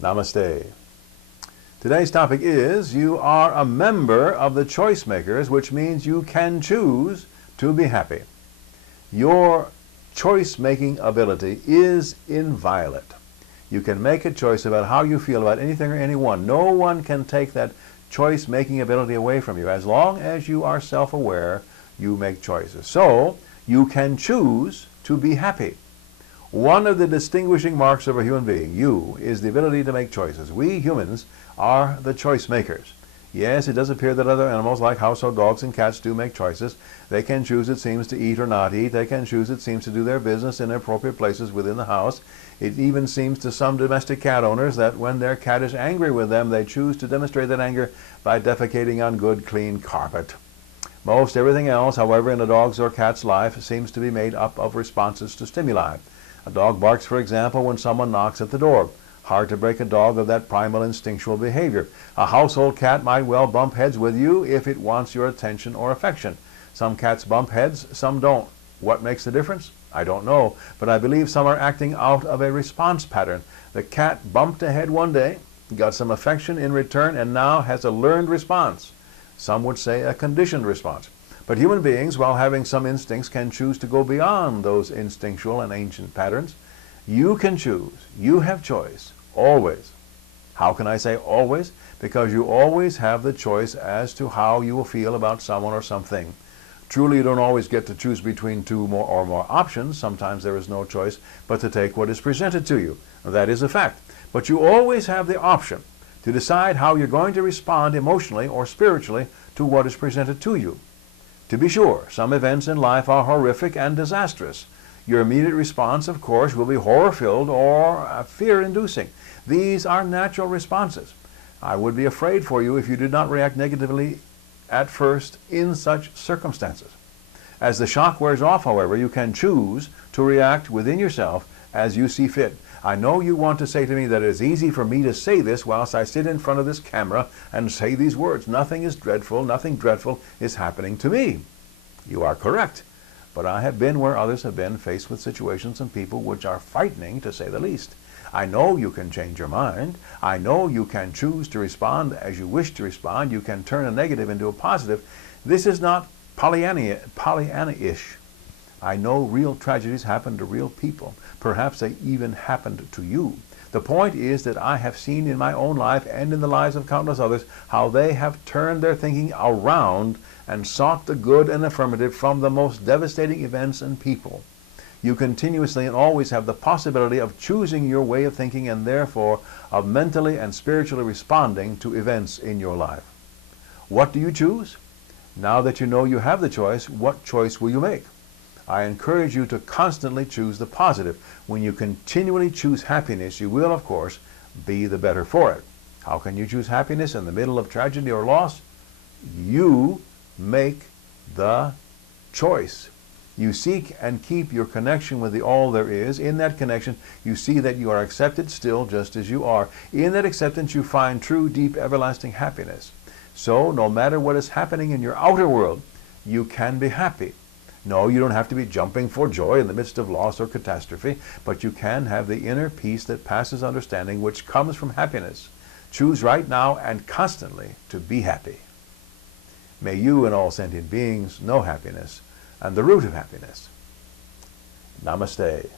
Namaste. Today's topic is, you are a member of the choice makers, which means you can choose to be happy. Your choice-making ability is inviolate. You can make a choice about how you feel about anything or anyone. No one can take that choice-making ability away from you. As long as you are self-aware, you make choices. So, you can choose to be happy. One of the distinguishing marks of a human being, you, is the ability to make choices. We humans are the choice makers. Yes, it does appear that other animals like household dogs and cats do make choices. They can choose, it seems, to eat or not eat. They can choose, it seems, to do their business in appropriate places within the house. It even seems to some domestic cat owners that when their cat is angry with them, they choose to demonstrate that anger by defecating on good, clean carpet. Most everything else, however, in a dog's or cat's life seems to be made up of responses to stimuli. A dog barks, for example, when someone knocks at the door. Hard to break a dog of that primal instinctual behavior. A household cat might well bump heads with you if it wants your attention or affection. Some cats bump heads, some don't. What makes the difference? I don't know, but I believe some are acting out of a response pattern. The cat bumped a head one day, got some affection in return, and now has a learned response. Some would say a conditioned response. But human beings, while having some instincts, can choose to go beyond those instinctual and ancient patterns. You can choose. You have choice. Always. How can I say always? Because you always have the choice as to how you will feel about someone or something. Truly, you don't always get to choose between two or more options. Sometimes there is no choice but to take what is presented to you. That is a fact. But you always have the option to decide how you're going to respond emotionally or spiritually to what is presented to you. To be sure, some events in life are horrific and disastrous. Your immediate response, of course, will be horror-filled or fear-inducing. These are natural responses. I would be afraid for you if you did not react negatively at first in such circumstances. As the shock wears off, however, you can choose to react within yourself as you see fit. I know you want to say to me that it is easy for me to say this whilst I sit in front of this camera and say these words. Nothing is dreadful, nothing dreadful is happening to me. You are correct. But I have been where others have been, faced with situations and people which are frightening, to say the least. I know you can change your mind. I know you can choose to respond as you wish to respond. You can turn a negative into a positive. This is not Pollyanna-ish. I know real tragedies happen to real people. Perhaps they even happened to you. The point is that I have seen in my own life and in the lives of countless others how they have turned their thinking around and sought the good and affirmative from the most devastating events and people. You continuously and always have the possibility of choosing your way of thinking and therefore of mentally and spiritually responding to events in your life. What do you choose? Now that you know you have the choice, what choice will you make? I encourage you to constantly choose the positive. When you continually choose happiness, you will, of course, be the better for it. How can you choose happiness in the middle of tragedy or loss? You make the choice. You seek and keep your connection with the all there is. In that connection, you see that you are accepted still just as you are. In that acceptance, you find true, deep, everlasting happiness. So, no matter what is happening in your outer world, you can be happy. No, you don't have to be jumping for joy in the midst of loss or catastrophe, but you can have the inner peace that passes understanding, which comes from happiness. Choose right now and constantly to be happy. May you and all sentient beings know happiness and the root of happiness. Namaste.